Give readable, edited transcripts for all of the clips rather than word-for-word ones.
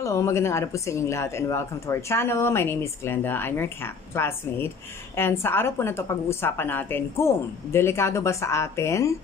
Hello, magandang araw po sa inyong lahat and welcome to our channel. My name is Glenda. I'm your classmate. And sa araw po na to pag-uusapan natin kung delikado ba sa atin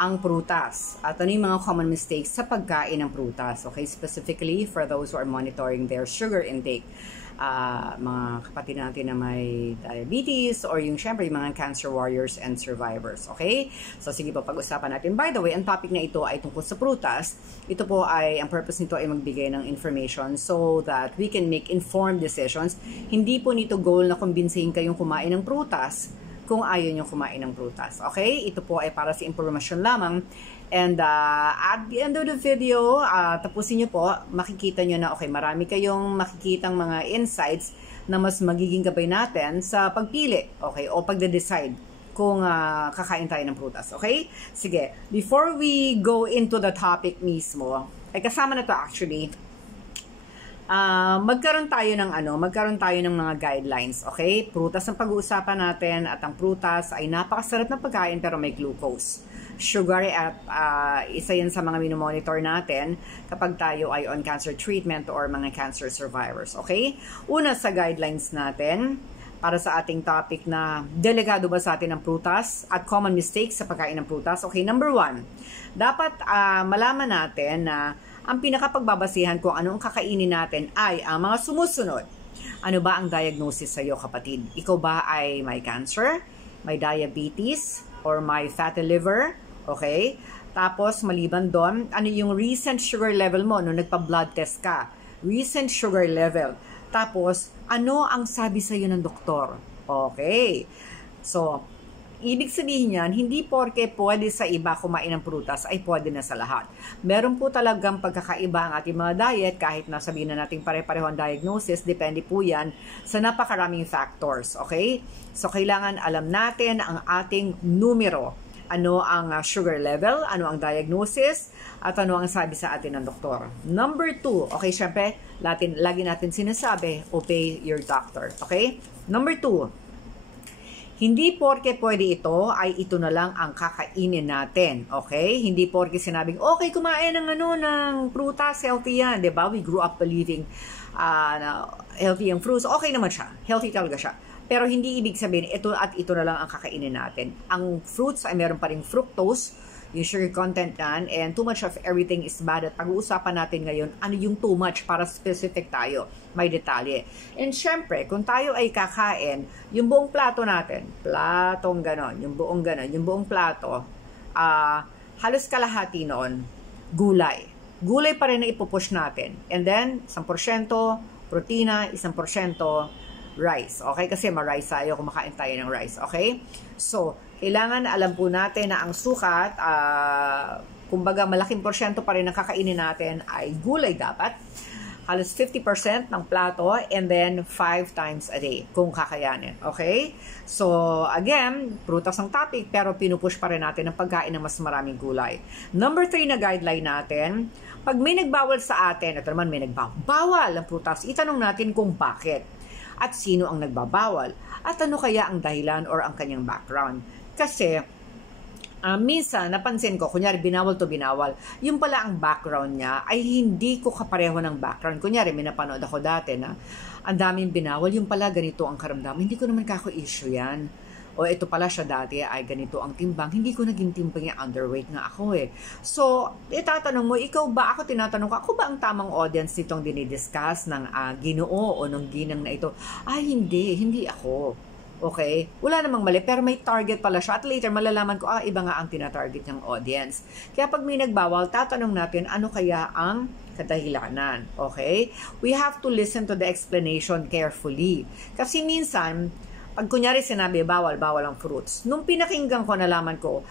ang prutas at ano yung mga common mistakes sa pagkain ng prutas. Okay, specifically for those who are monitoring their sugar intake. Mga kapatid natin na may diabetes or yung syempre yung mga cancer warriors and survivors. Okay? So sige po, pag-usapan natin. By the way, ang topic na ito ay tungkol sa prutas. Ito po ay, ang purpose nito ay magbigay ng information so that we can make informed decisions. Hindi po nito goal na kumbinsihin kayong kumain ng prutas kung ayaw nyo kumain ng prutas. Okay? Ito po ay para sa informasyon lamang. And at the end of the video, tapusin nyo po, makikita nyo na okay, marami kayong makikitang mga insights na mas magiging gabay natin sa pagpili, okay, o pagde-decide kung kakain tayo ng prutas. Okay? Sige, before we go into the topic mismo, ay kasama na to actually, magkaroon tayo ng mga guidelines, okay? Prutas ang pag-uusapan natin at ang prutas ay napakasarap na pagkain pero may glucose, sugar at isa yan sa mga minomonitor natin kapag tayo ay on cancer treatment or mga cancer survivors, okay? Una sa guidelines natin para sa ating topic na delikado ba sa atin ang prutas at common mistakes sa pagkain ng prutas. Okay, number 1, dapat malaman natin na ang pinakapagbabasihan kung ano ang kakainin natin ay ang mga sumusunod. Ano ba ang diagnosis sa iyo, kapatid? Ikaw ba ay may cancer, may diabetes, or may fatty liver? Okay? Tapos, maliban doon, ano yung recent sugar level mo nung nagpa-blood test ka? Recent sugar level. Tapos, ano ang sabi sa iyo ng doktor? Okay. So, ibig sabihin yan, hindi porke pwede sa iba kumain ng prutas ay pwede na sa lahat. Meron po talagang pagkakaiba ang ating mga diet kahit na sabihin na natin pare-pareho ang diagnosis, depende po yan sa napakaraming factors, okay? So, kailangan alam natin ang ating numero. Ano ang sugar level, ano ang diagnosis, at ano ang sabi sa atin ng doktor. Number 2, okay, syempre, lagi natin sinasabi, obey your doctor, okay? Number 2, hindi porke pwede ito, ay ito na lang ang kakainin natin. Okay? Hindi porke sinabing, okay, kumain ng prutas, healthy yan. Diba? We grew up believing healthy yung fruits. Okay naman siya. Healthy talaga siya. Pero hindi ibig sabihin, ito at ito na lang ang kakainin natin. Ang fruits ay meron pa rin fructose, yung sugar content yan, and too much of everything is bad. At pag-uusapan natin ngayon, ano yung too much para specific tayo, may detalye. And syempre, kung tayo ay kakain, yung buong plato natin, platong ganon, yung buong plato, halos kalahati noon, gulay. Gulay pa rin na ipupush natin. And then, 1% protina, 1% rice. Okay? Kasi ma-rice tayo, kumakain tayo ng rice. Okay? So, kailangan alam po natin na ang sukat, kumbaga malaking porsyento pa rin ang kakainin natin ay gulay dapat. Halos 50% ng plato and then 5 times a day kung kakayanin. Okay? So, again, prutas ang topic pero pinupush pa rin natin ang pagkain ng mas maraming gulay. Number 3 na guideline natin, pag may nagbawal sa atin, ito naman may nagbawal ang prutas, itanong natin kung bakit at sino ang nagbabawal at ano kaya ang dahilan or ang kanyang background. Kasi, minsan, napansin ko, kunyari, binawal to binawal, yung pala ang background niya ay hindi ko kapareho ng background. Kunyari, may napanood ako dati na ang daming binawal, yung pala ganito ang karamdaman. Hindi ko naman kako-issue yan. O ito pala siya dati ay ganito ang timbang. Hindi ko naging timbang yung underweight nga ako eh. So, itatanong mo, ikaw ba, ako tinatanong ko, ako ba ang tamang audience nitong dinidiscuss ng Ginoo o ng ginang na ito? Ay, hindi ako. Okay? Wala namang mali, pero may target pala siya. At later, malalaman ko, iba nga ang tinatarget ng audience. Kaya pag may nagbawal, tatanong natin, ano kaya ang kadahilanan? Okay? We have to listen to the explanation carefully. Kasi minsan, pag kunyari sinabi, bawal ang fruits. Nung pinakinggan ko, nalaman ko,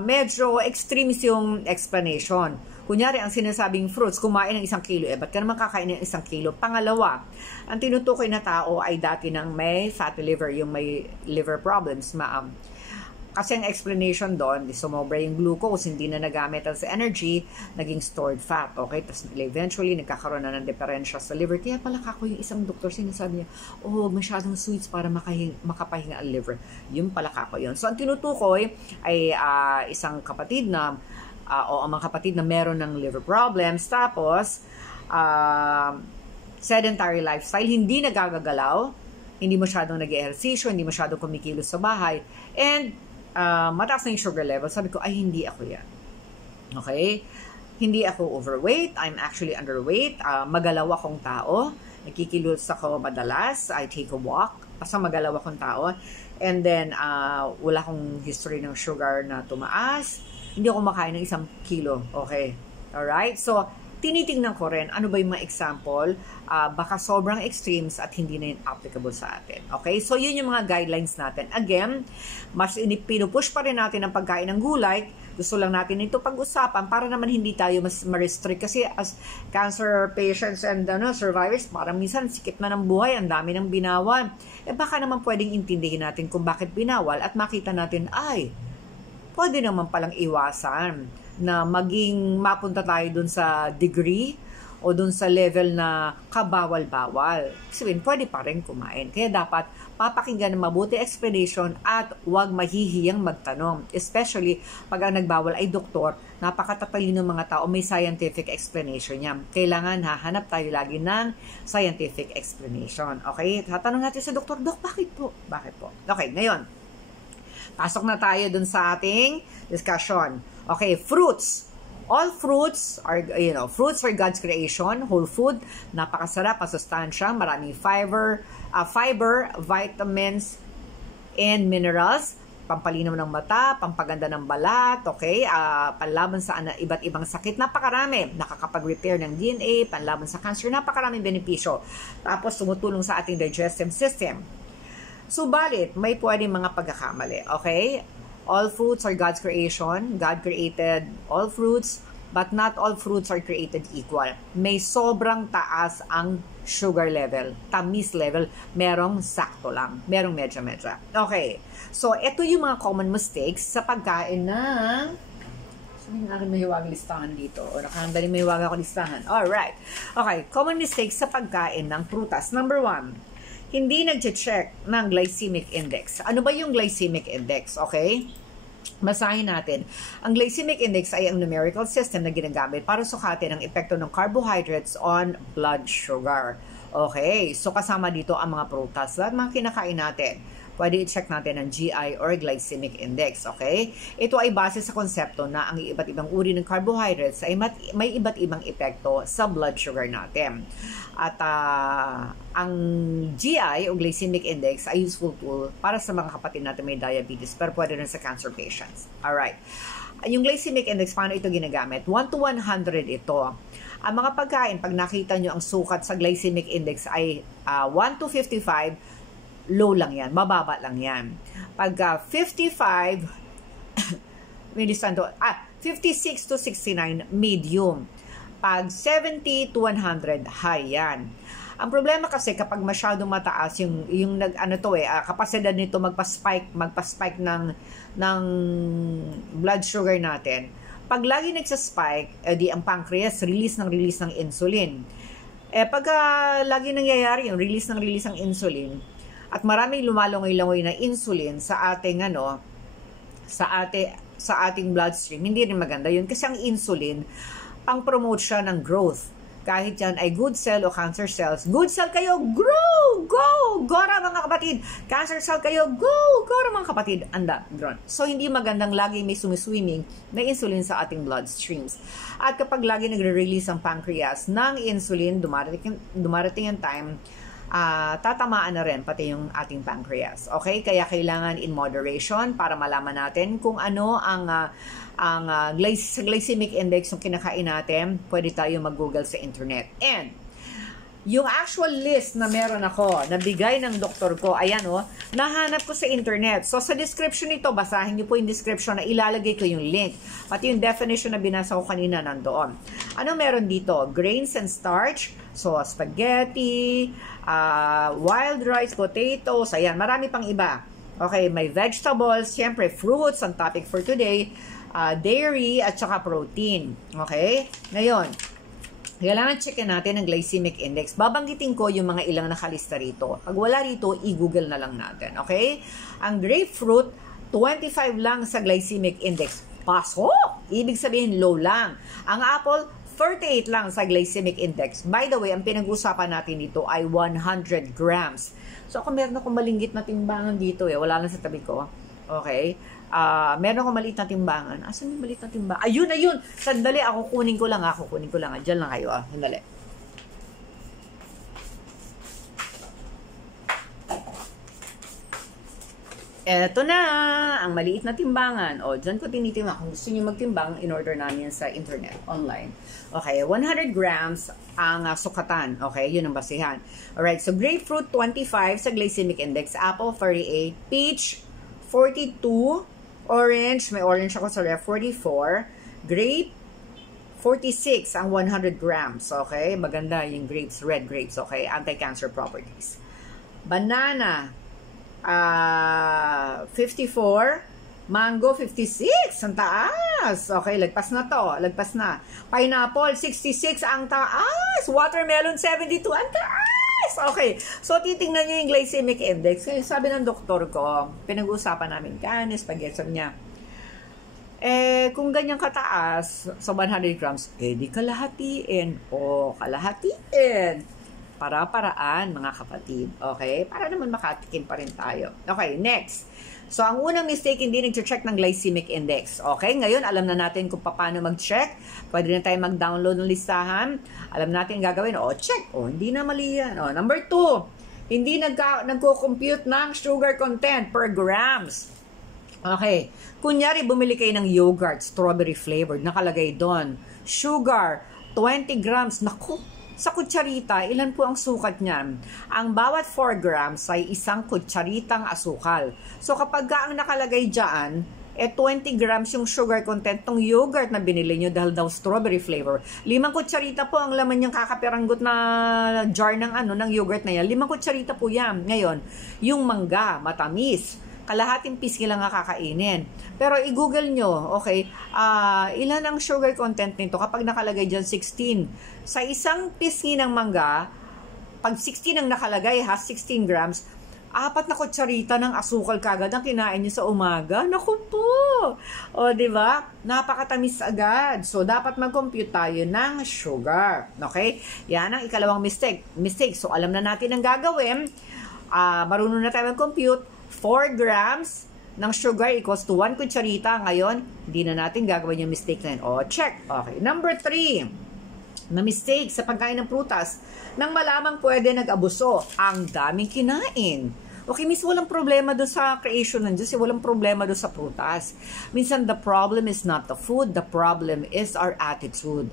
medyo extremist yung explanation. Kunyari, ang sinasabing fruits, kumain ng 1 kilo. Ba't ka naman kakain ng 1 kilo? Pangalawa, ang tinutukoy na tao ay dati ng may fatty liver, yung may liver problems. Kasi ang explanation doon, sumobra yung glucose, hindi na nagamit as energy, naging stored fat. Okay? Tapos eventually, nagkakaroon na ng diferensya sa liver. Kaya pala kako yung isang doktor, sinasabi niya, masyadong sweets para makapahinga ang liver. Yung pala kako yun. So, ang tinutukoy ay isang kapatid na, o ang mga kapatid na meron ng liver problems. Tapos, sedentary lifestyle, hindi nagagagalaw, hindi masyadong nag-ehersisyo, hindi masyadong kumikilos sa bahay, and mataas na yung sugar level, sabi ko, ay, hindi ako yan. Okay? Hindi ako overweight, I'm actually underweight, magalaw akong tao, nakikilos ako madalas, I take a walk, basta magalaw akong tao, and then, wala akong history ng sugar na tumaas, hindi ako makain ng 1 kilo, okay? Alright? So, tinitingnan ko rin ano ba yung mga example, baka sobrang extremes at hindi na yun applicable sa atin. Okay? So, yun yung mga guidelines natin. Again, mas pinupush pa rin natin ang pagkain ng gulay. Gusto lang natin ito pag-usapan para naman hindi tayo mas ma-restrict. Kasi as cancer patients and survivors, parang minsan sikip na ng buhay, ang dami ng binawal. Baka naman pwedeng intindihin natin kung bakit binawal at makita natin, ay, pwede naman palang iwasan na maging mapunta tayo dun sa degree o dun sa level na kabawal-bawal. Sabihin, pwede pa rin kumain. Kaya dapat papakinggan ng mabuti explanation at huwag mahihiyang magtanong. Especially pag ang nagbawal ay doktor, napakatatalino ng mga tao, may scientific explanation niya. Kailangan hahanap tayo lagi ng scientific explanation. Okay? Tatanong natin sa doktor, Dok, bakit po? Bakit po? Okay, ngayon, pasok na tayo dun sa ating discussion. Okay, fruits. All fruits are, fruits are God's creation, whole food, napakasarap, masustansya, maraming fiber, vitamins, and minerals, pampalinaw ng mata, pampaganda ng balat, okay, panlaban sa iba't ibang sakit, napakarami, nakakapag-repair ng DNA, panlaban sa cancer, napakaraming benepisyo. Tapos, tumutulong sa ating digestive system. Subalit, may pwedeng mga pagkakamali, okay? All fruits are God's creation. God created all fruits, but not all fruits are created equal. May sobrang taas ang sugar level, tamis level, merong sakto lang, merong medya-medya. Okay, so ito yung mga common mistakes sa pagkain ng... Sabihin natin mahiwagang listahan dito. O nakahandali mahiwaga ako listahan. Alright. Okay, common mistakes sa pagkain ng prutas. Number 1, hindi nag-check ng glycemic index. Ano ba yung glycemic index? Okay? Basahin natin. Ang glycemic index ay ang numerical system na ginagamit para sukatin ang epekto ng carbohydrates on blood sugar. Okay? So, kasama dito ang mga prutas at mga kinakain natin. Pwede i-check natin ang GI or glycemic index, okay? Ito ay base sa konsepto na ang iba't ibang uri ng carbohydrates ay may iba't ibang epekto sa blood sugar natin. At ang GI o glycemic index ay useful tool para sa mga kapatid natin may diabetes, pero pwede rin sa cancer patients. Alright. Yung glycemic index, paano ito ginagamit? 1 to 100 ito. Ang mga pagkain, pag nakita nyo ang sukat sa glycemic index ay 1 to 55, low lang yan, mababa lang yan. Pagka 55, 56 to 69, medium. Pag 70 to 100, high yan. Ang problema kasi kapag masyadong mataas yung kapasidad nito magpa-spike ng blood sugar natin. Pag lagi nagsa-spike, di ang pancreas release ng insulin. Pagka lagi nangyayari yung release ng insulin, at maraming lumalungoy-langoy na insulin sa ating sa ating bloodstream, hindi rin maganda yun kasi ang insulin pang-promote siya ng growth. Kahit yan ay good cell o cancer cells. Good cell kayo, grow! Go! Gora mga kapatid! Cancer cell kayo, go! Gora mga kapatid! Anda, drone. So, hindi magandang lagi may sumiswimming na insulin sa ating bloodstreams. At kapag lagi nagre-release ang pancreas ng insulin, dumarating yung time, tatamaan na rin pati yung ating pancreas. Okay? Kaya kailangan in moderation para malaman natin kung ano ang glycemic index ng kinakain natin. Pwede tayo mag-google sa internet. And yung actual list na meron ako, na bigay ng doktor ko, ayan nahanap ko sa internet. So sa description nito, basahin niyo po yung description na ilalagay ko yung link. Pati yung definition na binasa ko kanina nandoon. Ano meron dito? Grains and starch. So spaghetti, wild rice, potatoes, ayan, marami pang iba. Okay, may vegetables, syempre fruits, ang topic for today, dairy, at saka protein. Okay? Ngayon, kailangan checkin natin ang glycemic index. Babanggitin ko yung mga ilang nakalista rito. Pag wala rito, i-google na lang natin. Okay? Ang grapefruit, 25 lang sa glycemic index. Pasok! Ibig sabihin, low lang. Ang apple, 38 lang sa glycemic index. By the way, ang pinag-usapan natin dito ay 100 grams. So, ako meron akong malinggit na timbangan dito eh. Wala lang sa tabi ko. Okay? Meron akong maliit na timbangan. Asan yung maliit na timbangan? Ayun, ayun! Sandali, ako kunin ko lang. Diyan lang kayo. Sandali. Eto na, ang maliit na timbangan. O, dyan ko tinitimbang. Kung gusto nyo magtimbang, in-order namin sa internet, online. Okay, 100 grams ang sukatan. Okay, yun ang basihan. Alright, so grapefruit, 25 sa glycemic index. Apple, 38. Peach, 42. Orange, may orange ako sa ref, 44. Grape, 46 ang 100 grams. Okay, maganda yung grapes, red grapes. Okay, anti-cancer properties. Banana, 54. Mango, 56. Ang taas. Okay, lagpas na to. Lagpas na. Pineapple, 66. Ang taas. Watermelon, 72. Ang taas. Okay. So, titingnan nyo yung glycemic index. Sabi ng doktor ko, pinag-uusapan namin kanis, pag-gesam niya. Kung ganyan kataas sa 100 grams, di kalahatiin. Kalahatiin. Para-paraan, mga kapatid. Okay? Para naman makatikin pa rin tayo. Okay, next. So, ang unang mistake, hindi nag-check ng glycemic index. Okay? Ngayon, alam na natin kung paano mag-check. Pwede na tayo mag-download ng listahan. Alam natin gagawin. Check. Hindi na mali yan. Number 2, hindi nagko-compute ng sugar content per grams. Okay. Kunyari, bumili kayo ng yogurt, strawberry flavored. Nakalagay doon. Sugar, 20 grams. Naku! Sa kutsarita, ilan po ang sukat niyan? Ang bawat 4 grams ay isang kutsaritang asukal. So kapag ang nakalagay dyan, 20 grams yung sugar content ng yogurt na binili nyo dahil daw strawberry flavor. 5 kutsarita po ang laman niyang kakapiranggot na jar ng yogurt na yan. 5 kutsarita po yan. Ngayon, yung mangga, matamis. Kalahating pisngi lang kakainin. Pero i-google nyo, okay, ilan ang sugar content nito kapag nakalagay dyan 16. Sa isang pisngi ng mangga, pag 16 ang nakalagay, 16 grams, 4 na kutsarita ng asukal kagad ang kinain nyo sa umaga. Naku po! Diba? Napakatamis agad. So, dapat mag-compute tayo ng sugar. Okay? Yan ang ikalawang mistake. So, alam na natin ang gagawin. Marunong na tayo mag-compute. 4 grams ng sugar equals to 1 kutsarita. Ngayon, hindi na natin gagawin yung mistake na yun. Check. Okay. Number 3, na mistake sa pagkain ng prutas. Nang malamang pwede nag-abuso, ang daming kinain. Okay, miss, walang problema doon sa creation ng Diyos. Walang problema doon sa prutas. Minsan, the problem is not the food. The problem is our attitude.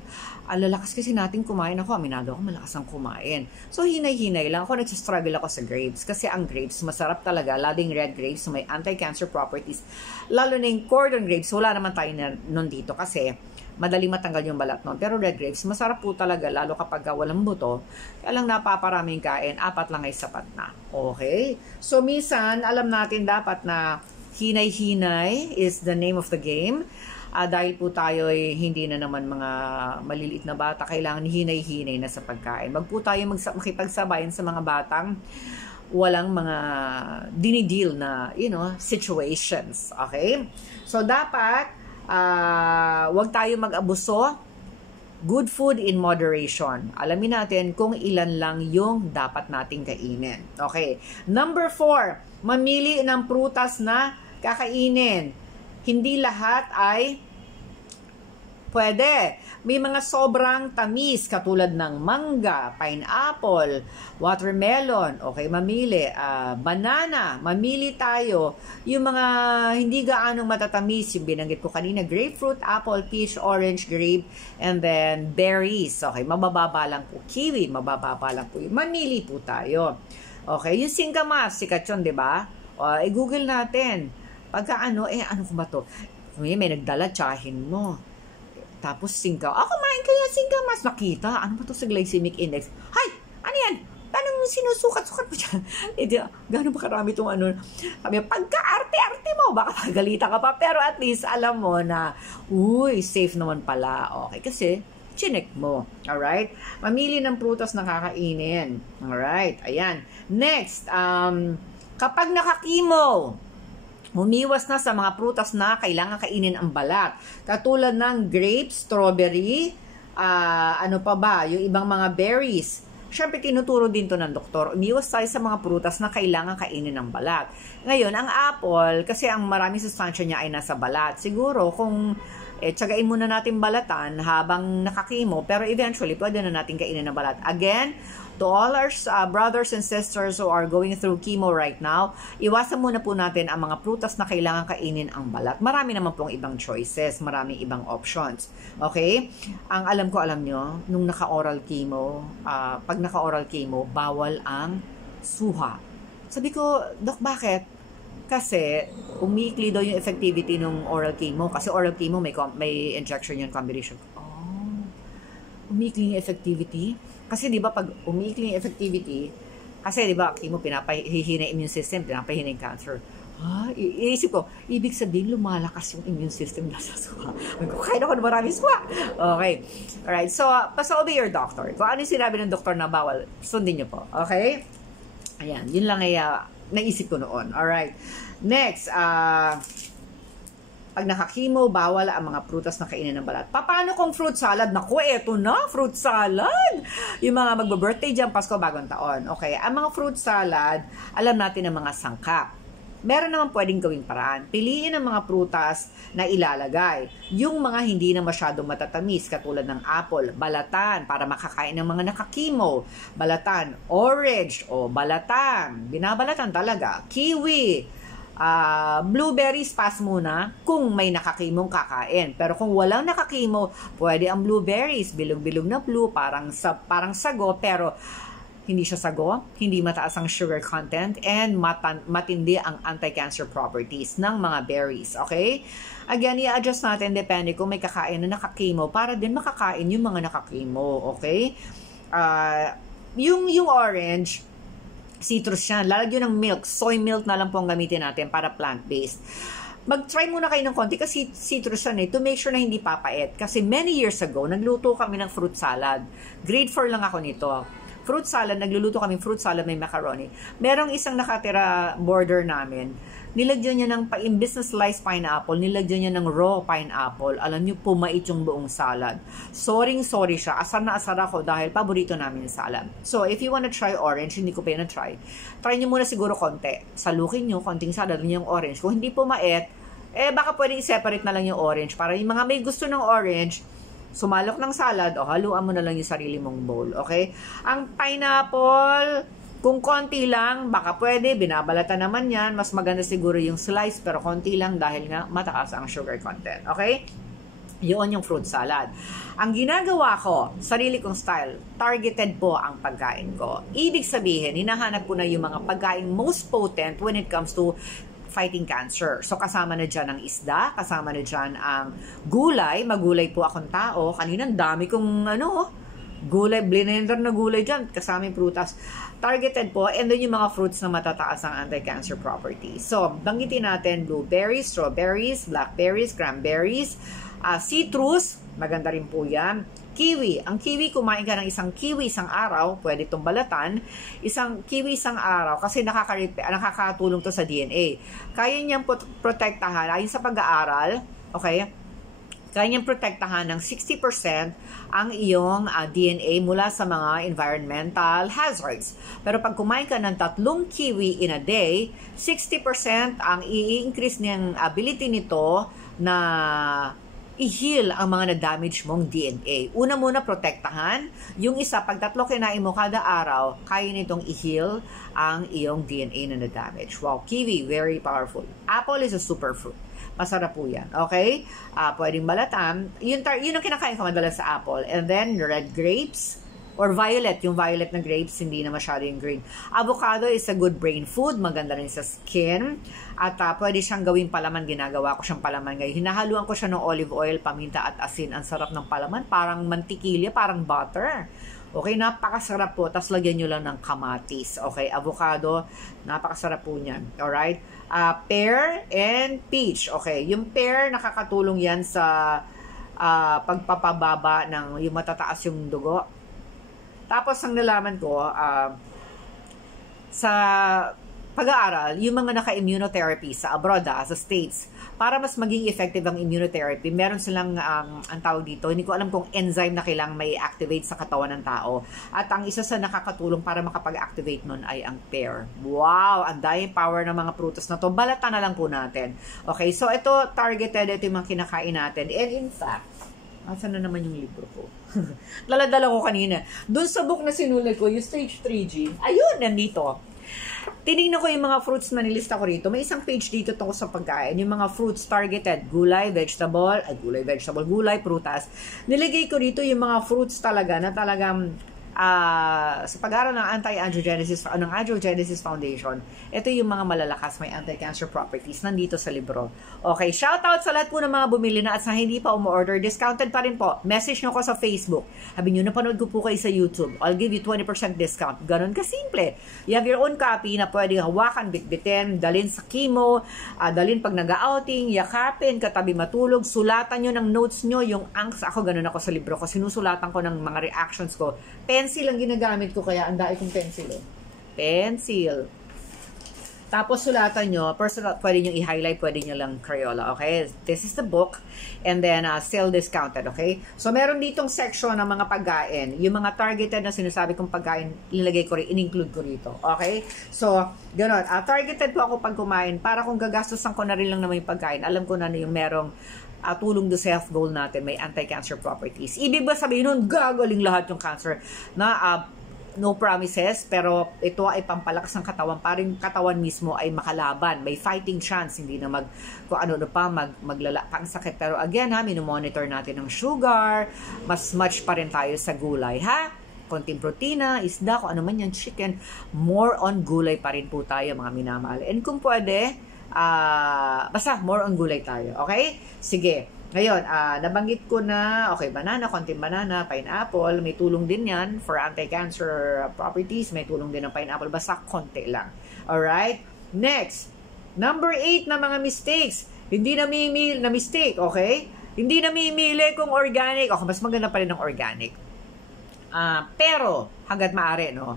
Lalakas kasi natin kumain. Ako, aminado ako, malakas ang kumain. So, hinay-hinay lang. Ako, nagsistruggle ako sa grapes. Kasi ang grapes, masarap talaga. Lading red grapes, may anti-cancer properties. Lalo na yung cordon grapes, wala naman tayo nun dito kasi madali matanggal yung balat nun. Pero red grapes, masarap po talaga, lalo kapag walang buto. Kaya lang napaparaming kain, 4 lang ay sapat na. Okay? So, minsan, alam natin dapat na hinay-hinay is the name of the game. Dahil po tayo ay hindi na naman mga maliliit na bata, kailangan hinay-hinay na sa pagkain. Wag po tayo makipagsabayan sa mga batang walang mga dinideal na, situations. Okay? So, dapat, wag tayo mag-abuso. Good food in moderation. Alamin natin kung ilan lang yung dapat nating kainin. Okay. Number 4, mamili ng prutas na kakainin. Hindi lahat ay pwede. May mga sobrang tamis katulad ng mangga, pineapple, watermelon, okay, mamili. Banana, mamili tayo. Yung mga hindi gaanong matatamis, yung binanggit ko kanina, grapefruit, apple, peach, orange, grape, and then berries. Okay, mabababa lang po. Kiwi, mabababa lang po. Mamili po tayo. Okay, yung singkamas, sikat yun, di ba? I-google natin. Pagka ano ko ba to? May nagdala, tsahin mo. Tapos singkaw. Kumain kaya singkamas. Nakita. Ano ba to sa glycemic index? Hay! Ano yan? Anong sinusukat-sukat mo dyan? Gano'n ba karami itong ano? Sabi, pagka-arte-arte mo, baka pagalitan ka pa. Pero at least, alam mo na, safe naman pala. Okay, kasi, chinek mo. Alright? Mamili ng prutas na kakainin. Alright? Ayan. Next, kapag nakakimo, umiwas na sa mga prutas na kailangan kainin ang balat. Katulad ng grapes, strawberry, Ano pa ba? Yung ibang mga berries. Siyempre, tinuturo din to ng doktor. Umiwas tayo sa mga prutas na kailangan kainin ng balat. Ngayon, ang apple, kasi ang maraming sustansya niya ay nasa balat. Siguro, kung tsagain muna natin balatan habang nakakimo, pero eventually, pwede na natin kainin ng balat. Again, to all our brothers and sisters who are going through chemo right now, iwasan muna po natin ang mga prutas na kailangan kainin ang balat. Marami naman pong ibang choices, maraming ibang options. Okay? Ang alam nyo, nung naka-oral chemo, pag naka-oral chemo, bawal ang suha. Sabi ko, Dok, bakit? Kasi umiikli daw yung effectivity ng oral chemo. Kasi oral chemo may injection yun, combination. Umiikli yung effectivity. Kasi 'di ba pag umiikli yung effectivity, kasi 'di ba chemo pinapahihina immune system, pinapahihina yung cancer. Iisip ko, ibig sabihin lumalakas yung immune system nasa suha. Kain ako ng maraming suha. Okay. Alright. So, obey your doctor. Kung ano yung sinabi ng doktor na bawal, sundin niyo po. Okay? Ayan. Yun lang ay naisip ko noon. Alright. Next, pag nakakimo, bawal ang mga prutas na kainin ng balat. Paano kung fruit salad? Naku, eto na, fruit salad! Yung mga magbe-birthday dyan, Pasko, bagong taon. Okay, ang mga fruit salad, alam natin ang mga sangkap. Meron naman pwedeng gawing paraan. Piliin ang mga prutas na ilalagay. Yung mga hindi na masyadong matatamis, katulad ng apple, balatan, para makakain ng mga nakakimo. Balatan, orange, o balatan, binabalatan talaga. Kiwi, blueberries, pass muna kung may nakakimong kakain. Pero kung walang nakakimo, pwede ang blueberries, bilog-bilog na blue, parang sago, pero hindi siya sago, hindi mataas ang sugar content, and matindi ang anti-cancer properties ng mga berries. Okay? Again, i-adjust natin depende kung may kakain na nakakimo para din makakain yung mga nakakimo. Okay? Yung orange, citrus yan. Lalagyan ng milk. Soy milk na lang po ang gamitin natin para plant-based. Mag-try muna kayo ng konti kasi citrus yan to make sure na hindi papait. Kasi many years ago, nagluto kami ng fruit salad. Grade 4 lang ako nito. Fruit salad, nagluluto kami fruit salad, may macaroni. Merong isang nakatira border namin. Nilagyan niya ng, imbis na sliced pineapple, nilagyan niya ng raw pineapple. Alam niyo, pumait yung buong salad. Sorry siya. Asar na asar ako dahil paborito namin yung salad. So, if you wanna try orange, hindi ko pa yun na-try. Try niyo muna siguro konti. Salukin niyo, konting salad, yung orange. Kung hindi pumait, baka pwede i-separate na lang yung orange. Para yung mga may gusto ng orange, sumalok ng salad, haluan mo na lang yung sarili mong bowl. Okay? Ang pineapple, kung konti lang, baka pwede, binabalatan naman yan. Mas maganda siguro yung slice, pero konti lang dahil nga mataas ang sugar content. Okay? Yun yung fruit salad. Ang ginagawa ko, sarili kong style, targeted po ang pagkain ko. Ibig sabihin, hinahanap ko na yung mga pagkain most potent when it comes to fighting cancer. So, kasama na dyan ang isda, kasama na dyan ang gulay. Magulay po akong tao. Kanina, dami kong gulay, blender na gulay dyan, kasama yung prutas. Targeted po, and then yung mga fruits na matataas ang anti-cancer properties. So, banggitin natin blueberries, strawberries, blackberries, cranberries, citrus, maganda rin po yan. Kiwi. Ang kiwi, kumain ka ng isang kiwi isang araw, pwede itong balatan. Isang kiwi isang araw kasi nakakatulong to sa DNA. Kaya niyang protektahan, ayon sa pag-aaral, okay, kaya niyang protektahan ng 60% ang iyong DNA mula sa mga environmental hazards. Pero pag kumain ka ng 3 kiwi in a day, 60% ang i-increase niyang ability nito na i-heal ang mga na-damage mong DNA. Una muna, protektahan. Yung isa, pag 3 kinain mo kada araw, kaya nitong i-heal ang iyong DNA na na-damage. Wow, kiwi, very powerful. Apple is a superfruit. Masarap po yan. Okay? Pwedeng balatan. Yun ang kinakain ko madalas sa apple. And then, red grapes or violet. Yung violet na grapes, hindi na masyado yung green. Avocado is a good brain food. Maganda rin sa skin. At pwede siyang gawing palaman. Ginagawa ko siyang palaman ngayon. Hinahaluan ko siya ng olive oil, paminta at asin. Ang sarap ng palaman. Parang mantikilya, parang butter. Okay, napakasarap po. Tapos lagyan nyo lang ng kamatis. Okay, avocado, napakasarap po niyan. Alright? Pear and peach. Okay, yung pear, nakakatulong yan sa pagpapababa ng yung matataas yung dugo. Tapos, ang nalaman ko, sa pag-aaral, yung mga naka-immunotherapy sa abroad, sa States, para mas maging effective ang immunotherapy, meron silang, ang tawag dito, hindi ko alam kung enzyme na kailangang may activate sa katawan ng tao. At ang isa sa nakakatulong para makapag-activate nun ay ang pear. Wow! Ang dahil power ng mga prutas na to. Balatan na lang po natin. Okay, so ito, targeted, ito yung mga kinakain natin. And in fact, asan na naman yung libro ko? Daladala ko kanina. Doon sa book na sinulat ko, yung Stage 3G, ayun, nandito. Tinignan ko yung mga fruits na nilista ko rito. May isang page dito tungkol sa pagkain. Yung mga fruits targeted, gulay, gulay, prutas. Nilagay ko dito yung mga fruits talaga na talagang sa pag-aaral ng Angiogenesis Foundation, ito yung mga malalakas, may anti-cancer properties nandito sa libro. Okay, shout out sa lahat po ng mga bumili na at sa hindi pa umu-order, discounted pa rin po. Message nyo ko sa Facebook. Sabi nyo, napanood ko po kayo sa YouTube. I'll give you 20% discount. Ganon kasimple. You have your own copy na pwedeng hawakan, bitbitin, dalhin sa chemo, dalhin pag nag-outing, yakapin, katabi matulog, sulatan nyo ng notes nyo, yung angst. Ako, ganon ako sa libro ko. Sinusulatan ko ng mga reactions ko. Pencil ang ginagamit ko, kaya ang dahil kong pencil. Pencil. Tapos sulatan nyo, personal, pwede nyo i-highlight, pwede nyo lang Crayola, okay? This is the book, and then still discounted, okay? So meron ditong section ng mga pagkain. Yung mga targeted na sinasabi kong pagkain, ilagay ko rin, in-include ko rito, okay? So, gano'n. Targeted po ako pag kumain, para kung gagastusan ko na rin lang naman yung pagkain, alam ko na yung merong tulong do sa health goal natin, may anti-cancer properties. Ibig ba sabihin nun, gagaling lahat yung cancer na no promises, pero ito ay pampalakas ng katawan, parang katawan mismo ay makalaban, may fighting chance, hindi na kung ano pa, maglala pang sakit. Pero again minomonitor natin ng sugar, mas much pa rin tayo sa gulay, konting protina, isda, kung ano man yan, chicken, more on gulay pa rin po tayo, mga minamahal. And kung pwede, basta more on gulay tayo, okay? Sige. Ngayon, nabanggit ko na, okay, banana, konting banana, pineapple, may tulong din yan for anti-cancer properties, may tulong din ng pineapple, basta konti lang. Alright? Next, number 8 na mga mistakes. Hindi namimili na mistake, okay? Hindi namimili kung organic. Okay, mas maganda pa rin ng organic. Pero, hanggat maaari, no?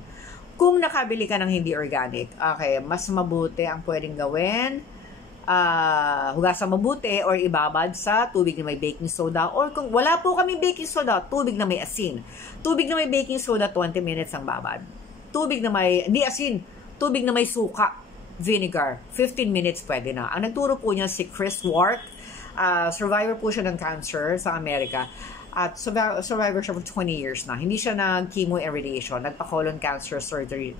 Kung nakabili ka ng hindi organic, okay, mas mabuti ang pwedeng gawin, hugasan mabuti or ibabad sa tubig na may baking soda, or kung wala po kami baking soda, tubig na may asin. Tubig na may baking soda, 20 minutes ang babad. Tubig na may, hindi asin, tubig na may suka, vinegar, 15 minutes pwede na. Ang nagturo po niya si Chris Wark, survivor po siya ng cancer sa Amerika. At survivor siya for 20 years na. Hindi siya nag-chemo and radiation, nagpa-colon cancer surgery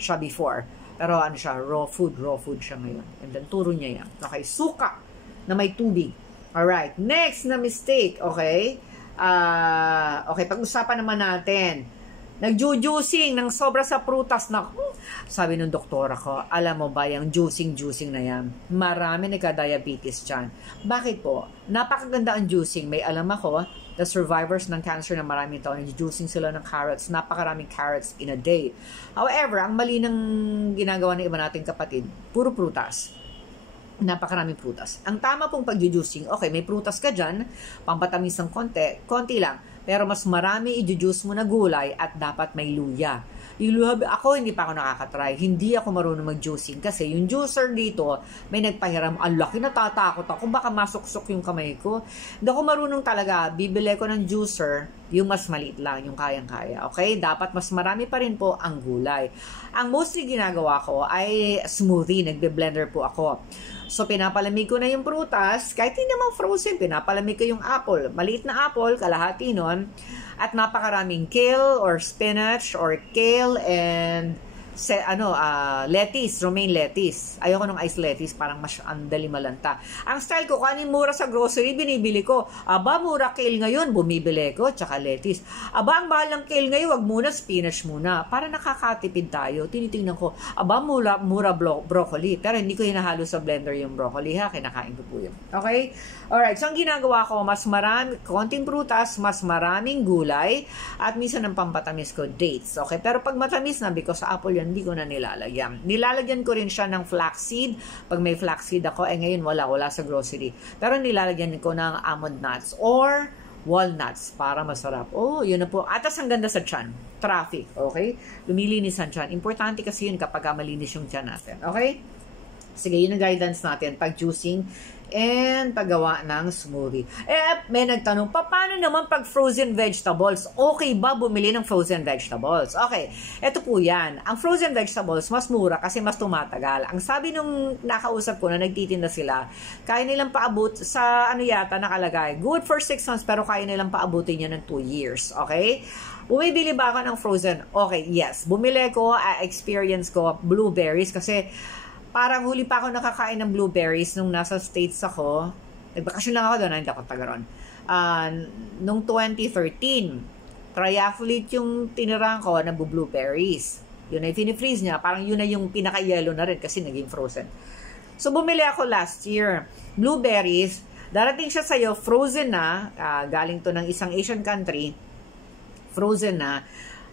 siya before. Pero ano siya, raw food siya ngayon. And then, turo niya yan. Okay, suka na may tubig. Alright, next na mistake, okay? Okay, pag-usapan naman natin. Nag-juicing ng sobra sa prutas na, sabi ng doktora ko, alam mo ba, yung juicing na yan, marami nagka-diabetes dyan. Bakit po? Napakaganda ang juicing. May alam ako, the survivors ng cancer na maraming taon, juicing sila ng carrots, napakaraming carrots in a day. However, ang mali ng ginagawa ng iba nating kapatid, puro prutas. Napakaraming prutas. Ang tama pong pag-juicing, okay, may prutas ka dyan, pampatamis ng konti lang, pero mas marami i-juice mo na gulay at dapat may luya. Ako, hindi pa ako nakakatry. Hindi ako marunong mag-juicing kasi yung juicer dito, may nagpahiram. Ang laki, natatakot ako. Baka masuksok yung kamay ko. Hindi ako marunong talaga. Bibili ko ng juicer, yung mas maliit lang, yung kayang-kaya. Okay? Dapat mas marami pa rin po ang gulay. Ang mostly ginagawa ko ay smoothie. Nagbe-blender po ako. So, pinapalamig ko na yung prutas. Kahit hindi naman frozen, pinapalamig ko yung apple. Maliit na apple, kalahati nun. At napakaraming kale or spinach or kale and lettuce, romaine lettuce. Ayoko ng ice lettuce, parang mas andali malanta. Ang style ko, kanin mura sa grocery, binibili ko. Aba, mura kale ngayon, bumibili ko, tsaka lettuce. Aba, ang mahal ng kale ngayon, wag muna, spinach muna. Para nakakatipid tayo, tinitingnan ko, aba, mura broccoli. Pero hindi ko hinahalo sa blender yung broccoli, kinakain ko po yun. Okay? Alright, so ang ginagawa ko, mas marami, konting prutas, mas maraming gulay, at minsan ang pampatamis ko, dates. Okay? Pero pag matamis na, because sa apple yan, hindi ko na nilalagyan. Nilalagyan ko rin siya ng flaxseed. Pag may flaxseed ako, ngayon wala sa grocery. Pero nilalagyan ko ng almond nuts or walnuts para masarap. Oh, yun na po. Atas ang ganda sa tiyan. Traffic, okay? Lumilinis ang tiyan. Importante kasi yun kapag malinis yung tiyan natin. Okay? Sige, yun ang guidance natin. Pag juicing and paggawa ng smoothie. May nagtanong, paano naman pag frozen vegetables? Okay ba bumili ng frozen vegetables? Okay, eto po yan. Ang frozen vegetables, mas mura kasi mas tumatagal. Ang sabi nung nakausap ko na nagtitinda sila, kaya nilang paabot sa ano yata nakalagay, good for 6 months pero kaya nilang paabutin yan ng 2 years. Okay? Bumibili ba ako ng frozen? Okay, yes. Bumili ko, experience ko, blueberries kasi parang huli pa ako nakakain ng blueberries nung nasa States ako. Nagbakasyon lang ako doon, hindi ako taga ron. Nung 2013, triathlete yung tinirahan ko ng blueberries. Yun ay finifreeze niya. Parang yun na yung pinaka-yellow na rin kasi naging frozen. So, bumili ako last year. Blueberries. Darating siya sa'yo, frozen na. Galing to ng isang Asian country. Frozen na.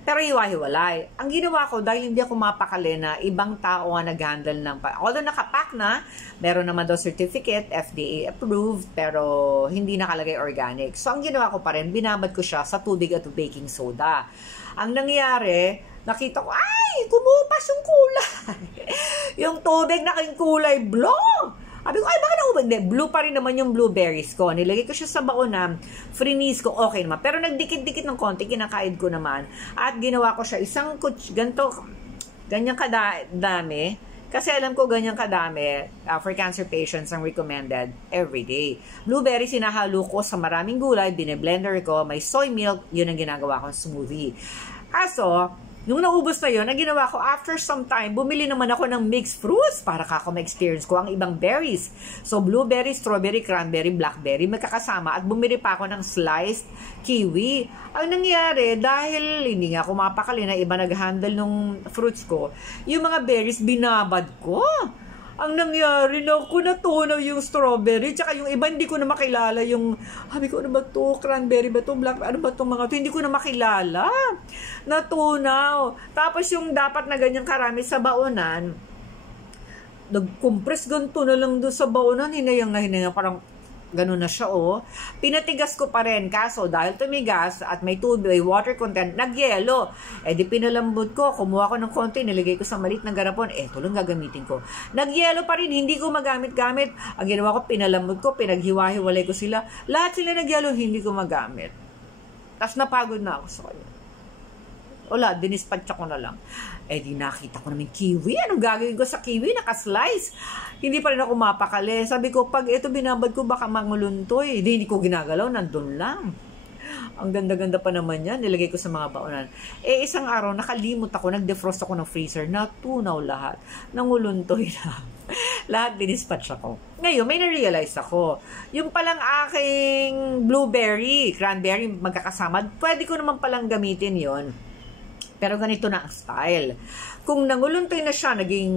Pero hiwa-hiwalay. Ang ginawa ko, dahil hindi ako mapakali na ibang tao nga nag-handle ng... Although nakapack na, meron naman daw certificate, FDA approved, pero hindi nakalagay organic. So, ang ginawa ko pa rin, binabad ko siya sa tubig at baking soda. Ang nangyari, nakita ko, ay, kumupas yung kulay. Yung tubig naging kulay blue. Sabi ko, ay, baka naubad? Hindi, blue pa rin naman yung blueberries ko. Nilagay ko siya sa baon na freeze ko, okay naman. Pero nagdikit-dikit ng konti, kinakaid ko naman. At ginawa ko siya isang ganyang kadami. Kasi alam ko ganyang kadami for cancer patients ang recommended every day. Blueberries, sinahalo ko sa maraming gulay, bine-blender ko, may soy milk, yun ang ginagawa kong smoothie. Kaso, nung naubos na yun, ang ginawa ko, after some time, bumili naman ako ng mixed fruits para kako ma-experience ko ang ibang berries. So, blueberry, strawberry, cranberry, blackberry, magkakasama. At bumili pa ako ng sliced kiwi. Ang nangyari, dahil hindi nga ako mapakali na iba nag-handle ng fruits ko, yung mga berries, binabad ko. Ang nangyari, natunaw yung strawberry, tsaka yung iba hindi ko na makilala yung, sabi ko, ano ba to? Cranberry ba to? Black, ano ba to mga to? Hindi ko na makilala. Natunaw. Tapos yung dapat na ganyang karami sa baonan, nag-compress ganito na lang doon sa baonan, hinayang na hinayang, parang ganun na siya, oh. Pinatigas ko pa rin, kaso dahil tumigas at may tubig, water content, nagyelo. Di pinalambot ko, kumuha ko ng konti, nilagay ko sa maliit na garapon, ito lang gagamitin ko. Nagyelo pa rin, hindi ko magamit-gamit. Ang ginawa ko, pinalambot ko, pinaghiwa-hiwalay ko sila. Lahat sila nagyelo, hindi ko magamit. Tapos napagod na ako sa kanya. Wala, dinispatcha ko na lang. Di nakita ko naman kiwi. Anong gagawin ko sa kiwi? Nakaslice. Hindi pa rin ako mapakali. Sabi ko, pag ito binabad ko, baka manguluntoy. Hindi ko ginagalaw, nandun lang. Ang ganda-ganda pa naman yan. Nilagay ko sa mga baonan. Isang araw, nakalimot ako, nag-defrost ako ng freezer. Natunaw lahat. Nanguluntoy na. Lahat dinispatcha ko. Ngayon, may na-realize ako. Yung palang aking blueberry, cranberry, magkakasama, pwede ko naman palang gamitin yon. Pero ganito na ang style. Kung nanguluntoy na siya, naging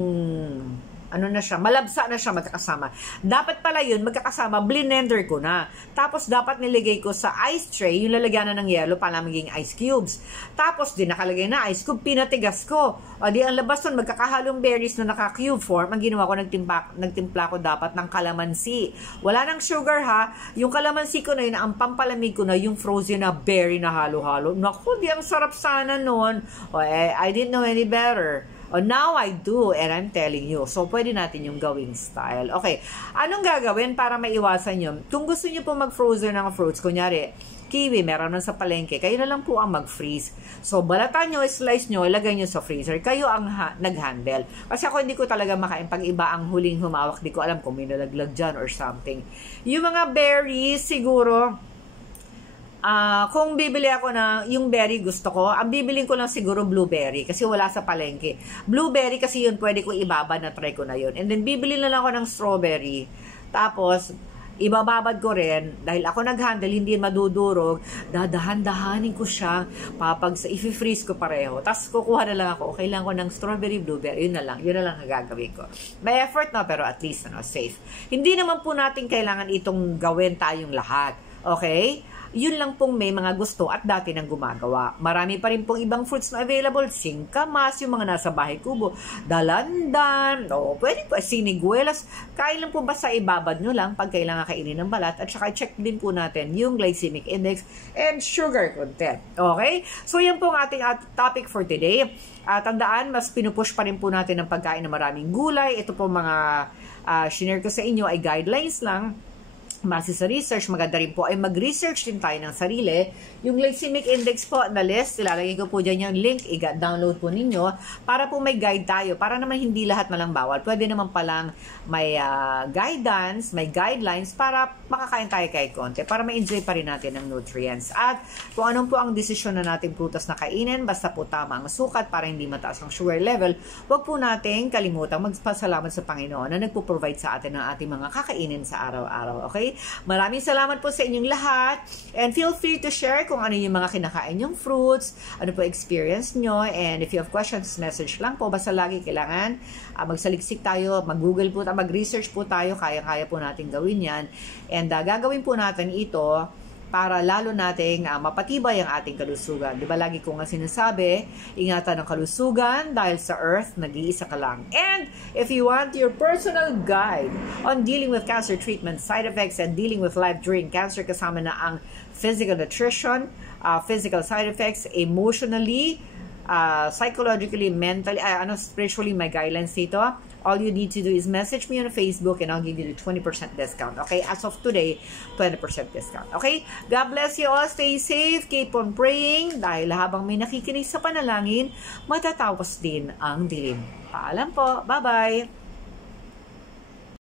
malabsa na siya magkakasama. Dapat pala yun, magkakasama, blender ko na. Tapos dapat nilagay ko sa ice tray, yung lalagyan na ng yelo para maging ice cubes. Tapos din nakalagay na ice cube, pinatigas ko. O di ang labas nun, magkakahalong berries na naka-cube form. Ang ginawa ko, nagtimpla ko dapat ng kalamansi. Wala nang sugar ha. Yung kalamansi ko na yun, ang pampalamig ko na yung frozen na berry na halo-halo. Naku, di ang sarap sana nun. I didn't know any better. Now I do, and I'm telling you. So, pwede natin yung gawing style. Okay, anong gagawin para maiwasan yun? Kung gusto nyo po mag-frozen ng fruits, kunyari, kiwi, meron na sa palengke, kayo na lang po ang mag-freeze. So, balatan nyo, slice nyo, ilagay nyo sa freezer. Kayo ang nag-handle. Kasi ako hindi ko talaga makain pag iba ang huling humawak. Di ko alam kung may nalaglag dyan or something. Yung mga berries, siguro, kung bibili ako na yung berry gusto ko, ang bibiling ko lang siguro blueberry kasi wala sa palengke. Blueberry kasi yun, pwede ko ibabad na try ko na yun. And then bibili na lang ako ng strawberry. Tapos, ibababad ko rin, dahil ako nag-handle, hindi madudurog, dadahan-dahanin ko siya, i-freeze ko pareho. Tapos kukuha na lang ako, okay lang ko ng strawberry, blueberry, yun na lang ang gagawin ko. May effort no, pero at least safe. Hindi naman po natin kailangan itong gawin tayong lahat. Okay? yun lang pong may mga gusto at dati nang gumagawa. Marami pa rin pong ibang fruits na available, singkamas, yung mga nasa bahay kubo, dalandan, o pwede po siniguelas, kain lang po basta ibabad nyo lang pag kailangan kainin ng balat, at saka check din po natin yung glycemic index and sugar content. Okay? So yan po ang ating topic for today. Tandaan, mas pinupush pa rin po natin ang pagkain ng maraming gulay. Ito po mga shinare ko sa inyo ay guidelines lang. Base sa research, maganda rin po ay mag-research din tayo ng sarili. Yung glycemic index po na list, ilalagay ko po dyan yung link, i-download po ninyo para po may guide tayo, para naman hindi lahat na lang bawal. Pwede naman palang may guidance, may guidelines para makakain tayo kahit konti, para ma-enjoy pa rin natin ng nutrients. At kung anong po ang desisyon na nating prutas na kainin, basta po tama ang sukat para hindi mataas ang sugar level, wag po nating kalimutang magpasalamat sa Panginoon na nagpo-provide sa atin ng ating mga kakainin sa araw-araw. Okay? Maraming salamat po sa inyong lahat, and feel free to share kung ano yung mga kinakain yung fruits, ano po experience nyo, and if you have questions, message lang po. Basta lagi kailangan magsaliksik tayo, mag-google po, mag-research po tayo, kaya-kaya po natin gawin yan, and gagawin po natin ito para lalo nating mapatibay ang ating kalusugan. Di ba lagi ko nga sinasabi, ingatan ang kalusugan dahil sa earth, nag-iisa ka lang. And if you want your personal guide on dealing with cancer treatment, side effects, and dealing with life during cancer, kasama na ang physical nutrition, physical side effects, emotionally, psychologically, mentally, spiritually, my guidelines dito. All you need to do is message me on Facebook and I'll give you the 20% discount. Okay? As of today, 20% discount. Okay? God bless you all. Stay safe. Keep on praying. Dahil habang may nakikinig sa panalangin, matatapos din ang dilim. Paalam po. Bye-bye.